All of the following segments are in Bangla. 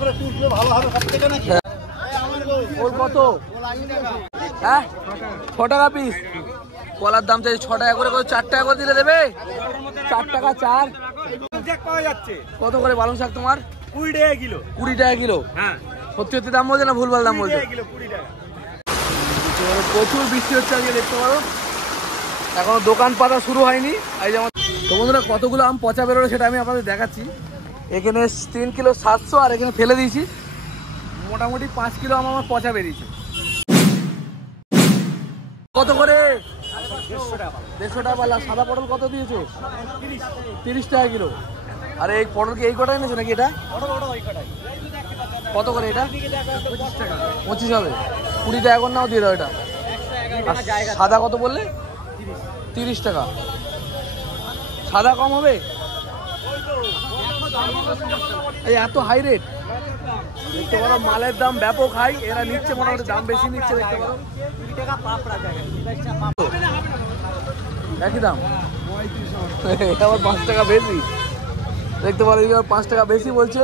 করে টুকলে ভালো হবে সব থেকে নাকি? ওল কত? হ্যাঁ 6 টাকা পিস। কলার দাম চাই 6 টাকা করে, 4 টাকা করে দিলে দেবে? 4 টাকা 4 পাওয়া যাচ্ছে। কত করে পালং শাক তোমার? 20 টাকা কিলো। 20 টাকা কিলো? হ্যাঁ সত্যি সত্যি দাম বলছে না ভুলভাল দাম বলছে? 20 টাকা। প্রচুর বৃষ্টি হচ্ছে আজকে দেখতে পারো, এখনো দোকান পাতা শুরু হয়নি। এই যেমন তো বন্ধুরা কতগুলো আম পচা বেরোলো সেটা আমি আপনাদের দেখাচ্ছি। এখানে 3 কিলো 700, আর এখানে ফেলে দিয়েছি মোটামুটি 5 কিলো আম আমার পচা বেরিয়েছে। কত করে? 150 টাকা পাল্লা। সাদা পটল কত দিয়েছো? 30 টাকা কিলো। আরে এই পটল কি এই কটাই এনেছো নাকি? এটা কত করে? এটা 25 হবে। 20 টাকা এখন নাও দিয়ে দাও এটা। সাদা কত বললে? 30 টাকা। সাদা কম হবে? এই এত হাই রেট দেখতে পারো, মালের দাম ব্যাপক হাই, এরা নিচ্ছে মোটামুটি দাম বেশি নিচ্ছে দেখতে পারো। একই দাম, এটা আবার 5 টাকা বেশি দেখতে পারো, 5 টাকা বেশি বলছে।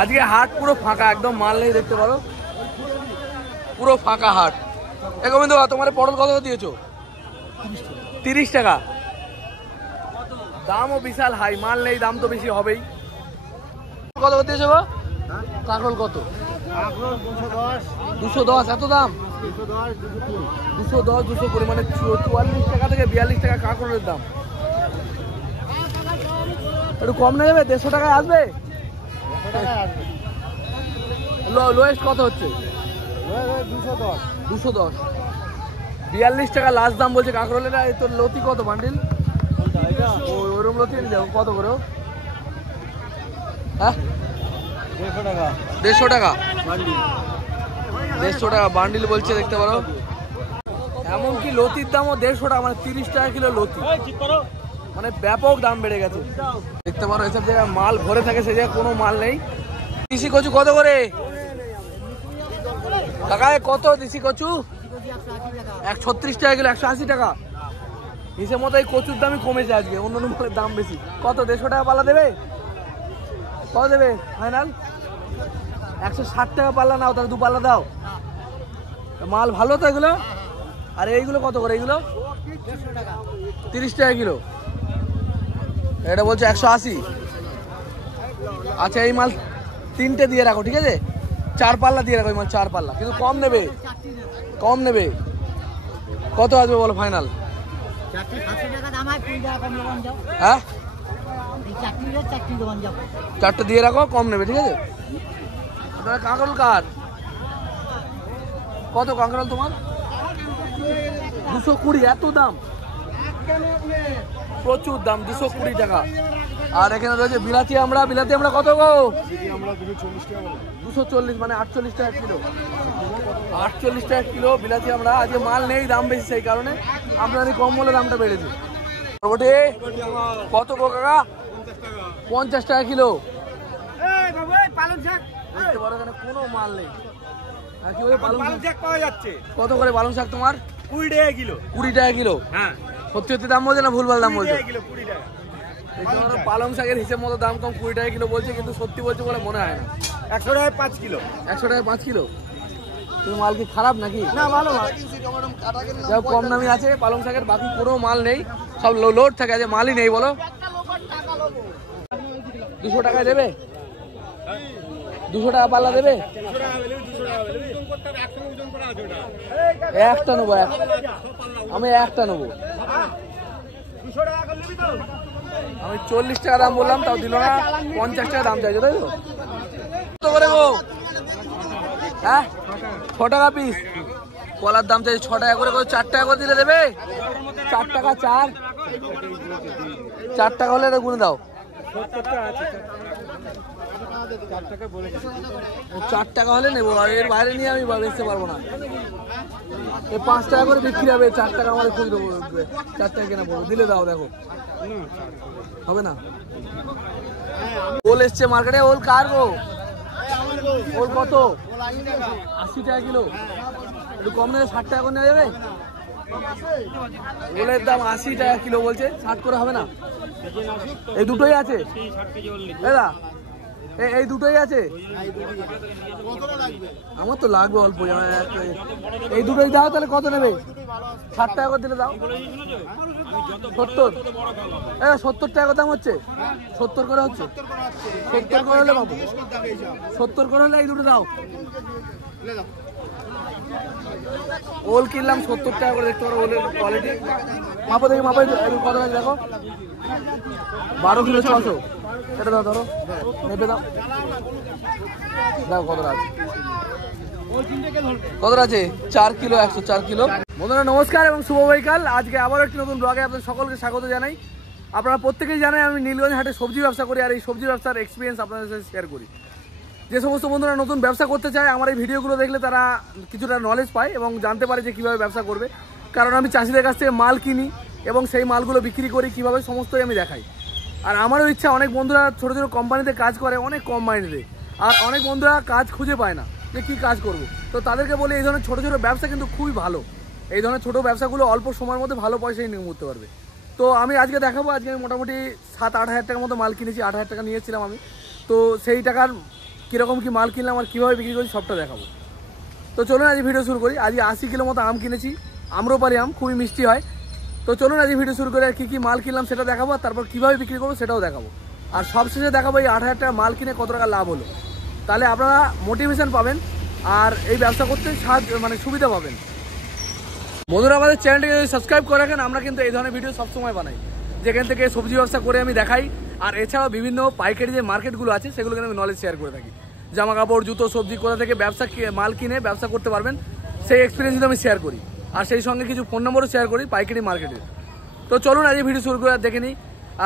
আজকে হাট পুরো ফাঁকা, একদম মাল নেই দেখতে পারো, পুরো ফাঁকা হাট। গোবিন্দ তোমার পটল কত দিয়েছো? 30 টাকা। দামও বিশাল হাই, মাল নেই, দাম তো বেশি হবেই। কত দিয়েছো গো? কাঁকরোল কত? 210। এত দাম? 210 220, মানে 44 টাকা থেকে 42 টাকা কাঁকরোলের দাম। একটু কম নেই যাবে? 150 টাকায় আসবে? লোয়েস্ট কত হচ্ছে? 210। 42 টাকা লাস্ট দাম বলছে কাঁকরোলের। তোর লতি কত বান্ডিল? ওরম লতি কত করে? হ্যাঁ 150 টাকা। 150 টাকা বান্ডিল বলছে দেখতে পারো। এমনকি লতির দামও 150 টাকা, মানে 30 টাকা কিলো লতি, মানে ব্যাপক দাম বেড়ে গেছে দেখতে পারো। এসব জায়গায় মাল ভরে থাকে, সে জায়গায় কোনো মাল নেই। দেশি কচু কত করে কাকা? কত দেশি কচু? 136 টাকা কিলো। 180 টাকা হিসেব মতো এই কচুর দামই কমেছে আজকে, অন্য অন্য মালের দাম বেশি। কত? 150 টাকা পাল্লা দেবে? কত দেবে ফাইনাল? 160 টাকা পাল্লা নাও, তাহলে 2 পাল্লা দাও। মাল ভালো তো এগুলো। আর এইগুলো কত করে? এইগুলো 30 টাকা কিলো। এটা বলছে 180। আচ্ছা এই মাল 3টে দিয়ে রাখো, ঠিক আছে? 4 পাল্লা দিয়ে রাখো এই মাল, 4 পাল্লা, কিন্তু কম নেবে, কম নেবে। কত আসবে বলো ফাইনাল? হ্যাঁ 4টে দিয়ে রাখো, কম নেবে, ঠিক আছে? কাঁকরোল কার কত? কাঁকরোল তোমার 220। এত দাম? প্রচুর দাম, 220 টাকা। আর এখানে রয়েছে বিলাতি আমরা। বিলাতি আমরা কত গো? 240, মানে 48 টাকা কিলো। 48 টাকা কিলো বিলাতি আমরা। আজকে মাল নেই, দাম বেশি, সেই কারণে আমদানি কম বলে দামটা বেড়েছে। কত গো কাকা? 50 টাকা কিলো। এখানে কোনো মাল নেই। কত করে পালং শাক তোমার? 20 টাকা কিলো। 20 টাকা কিলো? হ্যাঁ সত্যি সত্যি দাম বলছে না ভুলভাল দাম বলছে? পালং শাকের হিসেব মতো দাম কম, 20 টাকা কিলো বলছে, কিন্তু সত্যি বলছে বলে মনে হয় না। 100 টাকায় 5 কিলো। 100 টাকায় 5 কিলো? তুমি মাল কি খারাপ নাকি? না ভালো। যা কম দামি আছে পালং শাকের, বাকি কোনো মাল নেই, সব লোড থাকে, আছে মালই নেই বলো। 200 টাকায় দেবে? 200 টাকা পাল্লা দেবে? একটা নেবো, আমি একটা নেবো। আমি 40 টাকা দাম বললাম, তাও দিল না। 50 টাকা দাম চাইছো, তাই তো? কত করে গো? হ্যাঁ 6 টাকা পিস। কলার দাম চাই 6 টাকা করে, 4 টাকা করে দিলে দেবে? 4 টাকা 4 4 টাকা হলে এটা গুনে দাও। 4 টাকা হলে নেবো, আর এর বাইরে নিয়ে আমি বেচতে পারবো না। এই 5 টাকা করে বিক্রি হবে, 4 টাকা আমাদের খুঁজে দেবো। 4 টাকা কেনা পড়বো, দিলে দাও। দেখো হবে না। ওল এসছে মার্কেটে। ওল কার গো? ওল কত? 80 টাকা কিলো। একটু কম নেবে, 60 টাকা করে নেওয়া যাবে? ওলের দাম 80 টাকা কিলো বলছে, 60 করে হবে না? এই দুটোই আছে দাদা? এই দুটোই আছে? আমার তো লাগবে অল্প, এই দুটোই দাও তাহলে। কত নেবে? 60 টাকা করে দিলে দাও। 70? 70 টাকা দাম হচ্ছে? 70 করে হচ্ছে? 70 করে হলে বাবু, 70 করে হলে এই দুটো দাও। ওল কিনলাম 70 টাকা করে, দেখতে পারো ওলের কোয়ালিটি। মাপো দেখি, মাপো কত আছে দেখো। 12 কিলো 600। এটা দাও, ধরো নেবে দাও, দাও কতটা আছে, কতটা আছে? 4 কিলো 100, 4 কিলো। বন্ধুরা নমস্কার এবং শুভ বৈকাল। আজকে আবারও একটি নতুন ব্লগে আপনাদের সকলকে স্বাগত জানাই। আপনারা প্রত্যেকেই জানেন আমি নীলগঞ্জ হাটে সবজি ব্যবসা করি, আর এই সবজি ব্যবসার এক্সপিরিয়েন্স আপনাদের সাথে শেয়ার করি। যে সমস্ত বন্ধুরা নতুন ব্যবসা করতে চায় আমার এই ভিডিওগুলো দেখলে তারা কিছুটা নলেজ পায় এবং জানতে পারে যে কীভাবে ব্যবসা করবে। কারণ আমি চাষিদের কাছ থেকে মাল কিনি এবং সেই মালগুলো বিক্রি করি, কীভাবে সমস্তই আমি দেখাই। আর আমারও ইচ্ছা, অনেক বন্ধুরা ছোটো ছোটো কোম্পানিতে কাজ করে অনেক কম মাইনেতে, আর অনেক বন্ধুরা কাজ খুঁজে পায় না যে কী কাজ করব। তো তাদেরকে বলি এই ধরনের ছোটো ছোটো ব্যবসা কিন্তু খুবই ভালো। এই ধরনের ছোটো ব্যবসাগুলো অল্প সময়ের মধ্যে ভালো পয়সা ইনকাম করতে পারবে। তো আমি আজকে দেখাবো, আজকে আমি মোটামুটি 7-8 হাজার টাকার মতো মাল কিনেছি। 8 হাজার টাকা নিয়েছিলাম আমি। তো সেই টাকার কীরকম কী মাল কিনলাম আর কীভাবে বিক্রি করি সবটা দেখাবো। তো চলুন আজ ভিডিও শুরু করি। আজকে 80 কিলো মতো আম কিনেছি, আম্রপালি আম, খুবই মিষ্টি হয়। তো চলুন আজ ভিডিও শুরু করে আর কী কী মাল কিনলাম সেটা দেখাবো, আর তারপর কীভাবে বিক্রি করবো সেটাও দেখাবো। আর সবশেষে দেখাবো এই 8 হাজার টাকা মাল কিনে কত টাকা লাভ হলো। তাহলে আপনারা মোটিভেশন পাবেন আর এই ব্যবসা করতে সুবিধা পাবেন। বন্ধুরা আমাদের চ্যানেলটিকে যদি সাবস্ক্রাইব করে রাখেন, আমরা কিন্তু এই ধরনের ভিডিও সবসময় বানাই, যেখান থেকে সবজি ব্যবসা করে আমি দেখাই। আর এছাড়াও বিভিন্ন পাইকারি যে মার্কেটগুলো আছে সেগুলোকে আমি নলেজ শেয়ার করে থাকি। জামা কাপড়, জুতো, সবজি কোথা থেকে মাল কিনে ব্যবসা করতে পারবেন সেই এক্সপিরিয়েন্স কিন্তু আমি শেয়ার করি। আর সেই সঙ্গে কিছু ফোন নম্বরও শেয়ার করি পাইকারি মার্কেটের। তো চলুন আজ ভিডিও শুরু করে দেখে নিই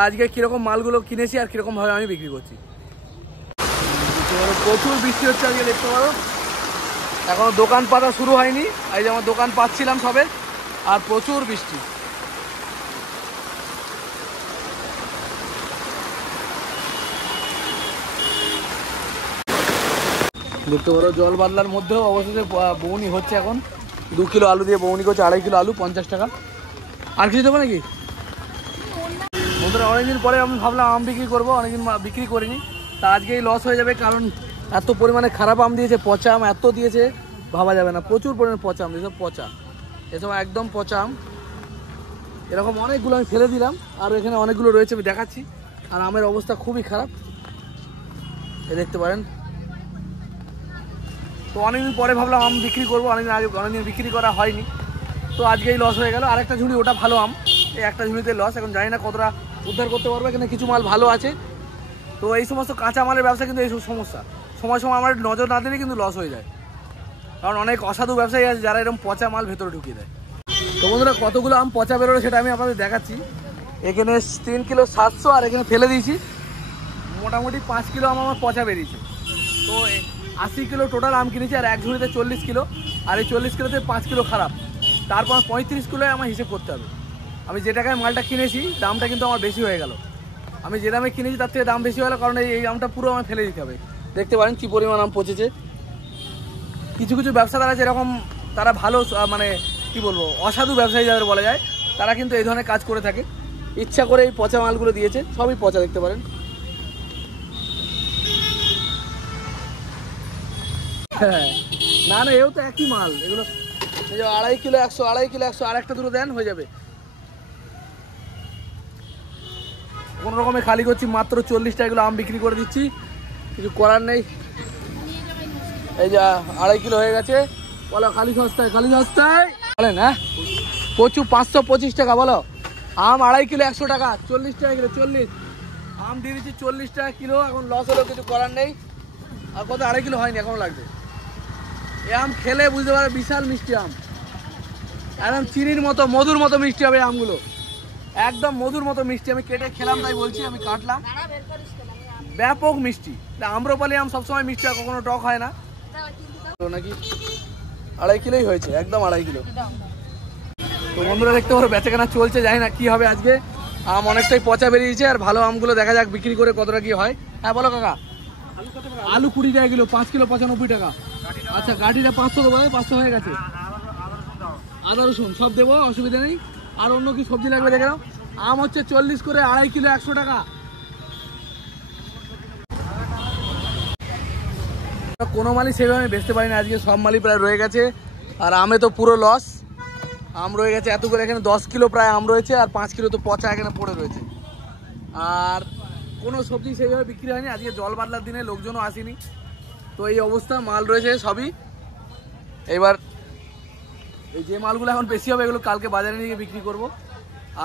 আজকে কীরকম মালগুলো কিনেছি আর কীরকমভাবে আমি বিক্রি করছি। প্রচুর বৃষ্টি হচ্ছে আজকে, দেখতে পারো। এখনো দোকান পাতা শুরু হয়নি, এই যে আমার দোকান পাচ্ছিলাম সবে, আর প্রচুর বৃষ্টি। দেখতে পারো জল বাদলার মধ্যেও অবশেষে বৌনি হচ্ছে। এখন 2 কিলো আলু দিয়ে বৌনি করছে, 2.5 কিলো আলু 50 টাকা। আর কিছু দেবো নাকি? বন্ধুরা অনেকদিন পরে আমি ভাবলাম আম বিক্রি করবো, অনেকদিন বিক্রি করিনি। তা আজকেই লস হয়ে যাবে, কারণ এত পরিমাণে খারাপ আম দিয়েছে, পচা আম এত দিয়েছে ভাবা যাবে না। প্রচুর পরিমাণে পচা আম দিয়েছে, পচা, এসব একদম পচা আম। এরকম অনেকগুলো আমি ফেলে দিলাম, আর এখানে অনেকগুলো রয়েছে আমি দেখাচ্ছি। আর আমের অবস্থা খুবই খারাপ, এ দেখতে পারেন। তো অনেকদিন পরে ভাবলাম আম বিক্রি করবো, অনেকদিন বিক্রি করা হয়নি। তো আজকেই লস হয়ে গেল। আরেকটা ঝুড়ি, ওটা ভালো আম, এই একটা ঝুড়িতে লস। এখন জানি না কতটা উদ্ধার করতে পারবো। এখানে কিছু মাল ভালো আছে। তো এই সমস্ত কাঁচা মালের ব্যবসা কিন্তু এইসব সমস্যা, সময় সময় আমার নজর না দিলে কিন্তু লস হয়ে যায়। কারণ অনেক অসাধু ব্যবসায়ী আছে যারা এরকম পচা মাল ভেতরে ঢুকিয়ে দেয়। তো বন্ধুরা কতগুলো আম পচা বেরোলো সেটা আমি আপনাদের দেখাচ্ছি। এখানে 3 কিলো 700, আর এখানে ফেলে দিয়েছি মোটামুটি 5 কিলো আম আমার পচা বেরিয়েছে। তো 80 কিলো টোটাল আম কিনেছি, আর এক ঝুড়িতে 40 কিলো, আর এই 40 কিলোতে 5 কিলো খারাপ। তারপর 35 কিলোয় আমার হিসেব করতে হবে। আমি যে টাকায় মালটা কিনেছি দামটা কিন্তু আমার বেশি হয়ে গেল। আমি যে দামে কিনেছি তার থেকে দাম বেশি হলো, কারণ এই আমটা পুরো আমার ফেলে দিতে হবে। দেখতে পারেন কী পরিমাণ আম পচেছে। কিছু কিছু ব্যবসাদার আছে এরকম, তারা ভালো কি বলবো, অসাধু ব্যবসায়ী যাদের বলা যায়, তারা কিন্তু এই ধরনের কাজ করে থাকে। ইচ্ছা করে এই পচা মালগুলো দিয়েছে, সবই পচা, দেখতে পারেন। হ্যাঁ, না না, এও তো একই মাল এগুলো। এই যে 2.5 কিলো 100, 2.5 কিলো 100, আর একটা দুটো দেন হয়ে যাবে। কোনো রকমে খালি করছি, মাত্র 40 টাকা কিলো আম বিক্রি করে দিচ্ছি, কিছু করার নেই। এই যে 2.5 কিলো হয়ে গেছে, বলো খালি সস্তায়, খালি সস্তায় বলেন। হ্যাঁ, কচু 525 টাকা, বলো। আম 2.5 কিলো 100 টাকা, 40 টাকা কিলো, 40 আম দিয়ে দিচ্ছি 40 টাকা কিলো। এখন লস হলেও কিছু করার নেই। আর কত 2.5 কিলো হয়নি, এখনো লাগবে। এই আম খেলে বুঝতে পারে বিশাল মিষ্টি আম, একদম চিনির মতো, মধুর মতো মিষ্টি হবে আমগুলো, একদম মধুর মতো মিষ্টি। আমি কেটে খেলাম তাই বলছি, আমি কাটলাম, ব্যাপক মিষ্টি। আম্রপালি আম সবসময় মিষ্টি হয়, কখনো টক হয় না নাকি। 2.5 কিলোই হয়েছে, একদম 2.5 কিলো। তো বন্ধুরা দেখতে পারো বেচাকেনা চলছে, জানি না কি হবে আজকে। আম অনেকটাই পচা বেরিয়েছে, আর ভালো আমগুলো দেখা যাক বিক্রি করে কতটা কি হয়। হ্যাঁ বলো কাকা। আলু 20 টাকা কিলো, 5 কিলো 95 টাকা। আচ্ছা, গাঠিটা 500 দেবো, 500 হয়ে গেছে। আদা রসুন সব দেবো, অসুবিধা নেই। আর অন্য কি সবজি লাগবে দেখে নাও। আম হচ্ছে 40 করে, 2.5 কিলো 100 টাকা। কোনো মালই সেভাবে আমি বেচতে পারি না আজকে, সব মালই প্রায় রয়ে গেছে। আর আমে তো পুরো লস, আম রয়ে গেছে এত করে, এখানে 10 কিলো প্রায় আম রয়েছে, আর 5 কিলো তো পচা এখানে পড়ে রয়েছে। আর কোনো সবজি সেইভাবে বিক্রি হয়নি আজকে, জল বাদলার দিনে লোকজনও আসেনি, তো এই অবস্থা, মাল রয়েছে সবই। এবার এই যে মালগুলো এখন বেশি হবে এগুলো কালকে বাজারে নিয়ে গিয়ে বিক্রি করবো,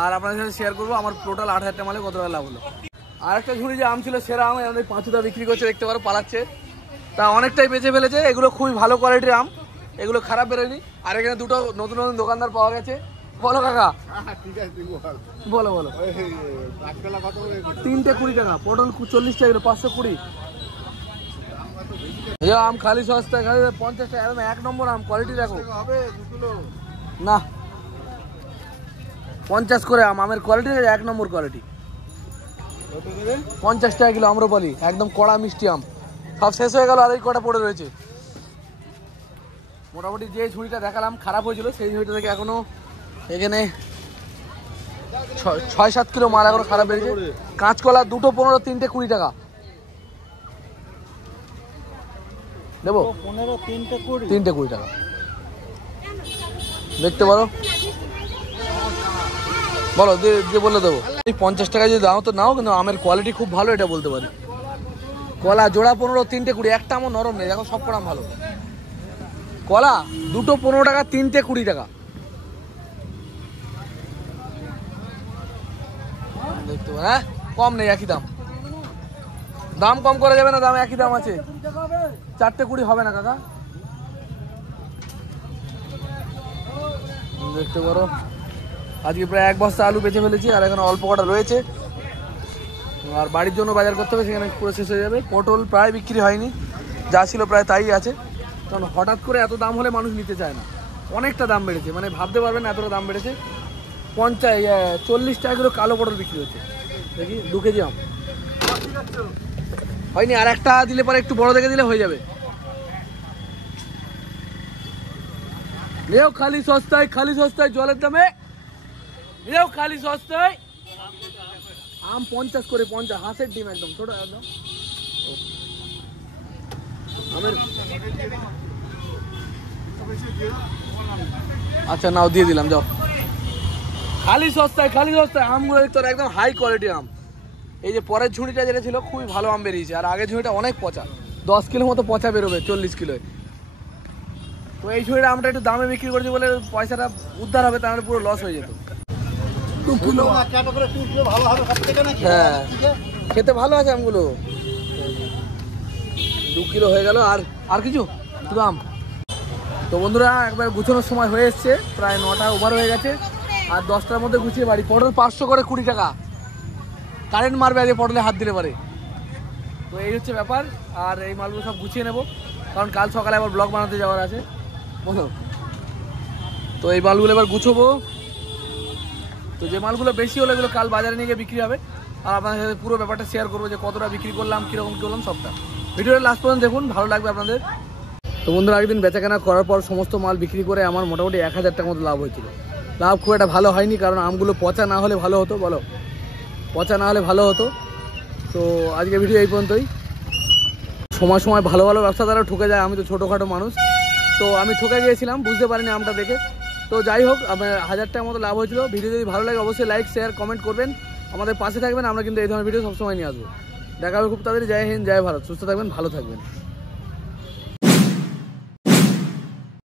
আর আপনাদের সাথে শেয়ার করবো আমার টোটাল 8,000 মালে কত টাকা লাভ হলো। আর একটা ঝুড়ি যে আম ছিল সেরা আম, আমাদের পাঁচুদা বিক্রি করছে, দেখতে পারো পালাচ্ছে, তা অনেকটাই বেঁচে ফেলেছে। এগুলো খুবই ভালো কোয়ালিটির আম, এগুলো খারাপ বেরোয়নি। আর এখানে দুটো নতুন নতুন দোকানদার পাওয়া গেছে। বলো কাকা, বলো বলো। 3টে 20 টাকা, পটল 40 টাকা, 520। আম খালি সস্তা, খালি 50 টাকা, একদম 1 নম্বর আম, কোয়ালিটি দেখো না। 50 করে আম, আমের কোয়ালিটি 1 নম্বর কোয়ালিটি। 50 টাকা কিলো আম্রপালি, একদম কড়া মিষ্টি আম। সব শেষ হয়ে গেল, আর এই কটা পড়ে রয়েছে। মোটামুটি যে ঝুড়িটা দেখালাম খারাপ হয়েছিল, সেই ঝুড়িটা থেকে এখনো এখানে 6-7 কিলো মাল এখনো খারাপ বেরিয়েছে। কাঁচকলা 2টো 15, 3টে 20 টাকা দেবো, 3টে 20 টাকা, দেখতে পারো। বলো যে বললে দেবো। এই 50 টাকা যদি দাও তো নাও, কিন্তু আমের কোয়ালিটি খুব ভালো, এটা বলতে পারি। কলা জোড়া 15, 3টে 20, একটা আমার নরম নেই, দেখো সব কটা ভালো। কলা 2টো 15 টাকা, 3টে 20 টাকা, দেখতে পারো। হ্যাঁ, কম নেই, একই দাম, দাম কম করা যাবে না, দাম একই দাম আছে। 4টে 20 হবে না কাকা, দেখতে পারো। আজকে প্রায় 1 বস্তা আলু বেচে ফেলেছি, আর এখানে অল্প কটা রয়েছে, আর বাড়ির জন্য বাজার করতে হবে, সেখানে পুরো শেষ হয়ে যাবে। পটল প্রায় বিক্রি হয়নি, যা ছিল প্রায় তাই আছে, কারণ হঠাৎ করে এত দাম হলে মানুষ নিতে চায় না, অনেকটা দাম বেড়েছে, মানে ভাবতে পারবেন এতটা দাম বেড়েছে। 40 টাকা কিলো কালো পটল বিক্রি হচ্ছে, দেখি 2 কেজি আম হয়নি, আর একটা দিলে পরে একটু বড় দেখে দিলে হয়ে যাবে। খালি সস্তায়, খালি সস্তায়, জলের দামে খালি সস্তায় আম 50 করে, 50 হাঁসের ডিম, একদম ছোট একদম আমের। আচ্ছা নাও, দিয়ে দিলাম, যাও। খালি সস্তায়, খালি সস্তায় আমগুলো তোর একদম হাই কোয়ালিটি আম। এই যে পরের ঝুড়িটা যেটা ছিল খুবই ভালো আম বেরিয়েছে, আর আগের ঝুড়িটা অনেক পচা, 10 কিলো মতো পচা বেরোবে 40 কিলোয়। তো এই ঝুড়িটা আমটা একটু দামে বিক্রি করছি বলে পয়সাটা উদ্ধার হবে, তাহলে পুরো লস হয়ে যেত। 2 কিলো, হ্যাঁ খেতে ভালো আছে আমগুলো। 2 কিলো হয়ে গেল, আর কিছু শুধু আম। তো বন্ধুরা, একবার গুছানোর সময় হয়ে এসছে, প্রায় 9টা ওভার হয়ে গেছে, আর 10টার মধ্যে গুছিয়ে বাড়ি। পটল 500 করে 20 টাকা, কারেন্ট মারবে আজকে পটলে হাত দিলে পারে। তো এই হচ্ছে ব্যাপার, আর এই মালগুলো সব গুছিয়ে নেব, কারণ কাল সকালে আবার ব্লগ বানাতে যাওয়ার আছে, বলো। তো এই মালগুলো এবার গুছোবো। তো যে মালগুলো বেশি হলো এগুলো কাল বাজারে নিয়ে গিয়ে বিক্রি হবে, আর আপনাদের সাথে পুরো ব্যাপারটা শেয়ার করবো, যে কতটা বিক্রি করলাম, কীরকম কী করলাম সবটা। ভিডিওটা লাস্ট পর্যন্ত দেখুন, ভালো লাগবে আপনাদের। তো বন্ধুরা, একদিন বেচাকেনা করার পর সমস্ত মাল বিক্রি করে আমার মোটামুটি 1000 টাকার মতো লাভ হয়েছিল। লাভ খুব একটা ভালো হয়নি, কারণ আমগুলো পচা না হলে ভালো হতো, বলো, পচা না হলে ভালো হতো। তো আজকে ভিডিও এই পর্যন্তই। সময় সময় ভালো ভালো ব্যবসাদারও ঠকে যায়, আমি তো ছোটোখাটো মানুষ, তো আমি ঠকে গিয়েছিলাম, বুঝতে পারিনি আমটা দেখে। তো যাই হোক, আমার 1000 টাকার মতো লাভ হয়েছিল। ভিডিও যদি ভালো লাগে অবশ্যই লাইক, শেয়ার, কমেন্ট করবেন, আমাদের পাশে থাকবেন। আমরা কিন্তু এই ধরনের ভিডিও সবসময় নিয়ে আসবো। দেখা হবে খুব তাড়াতাড়ি। জয় হিন্দ, জয় ভারত, সুস্থ থাকবেন, ভালো থাকবেন।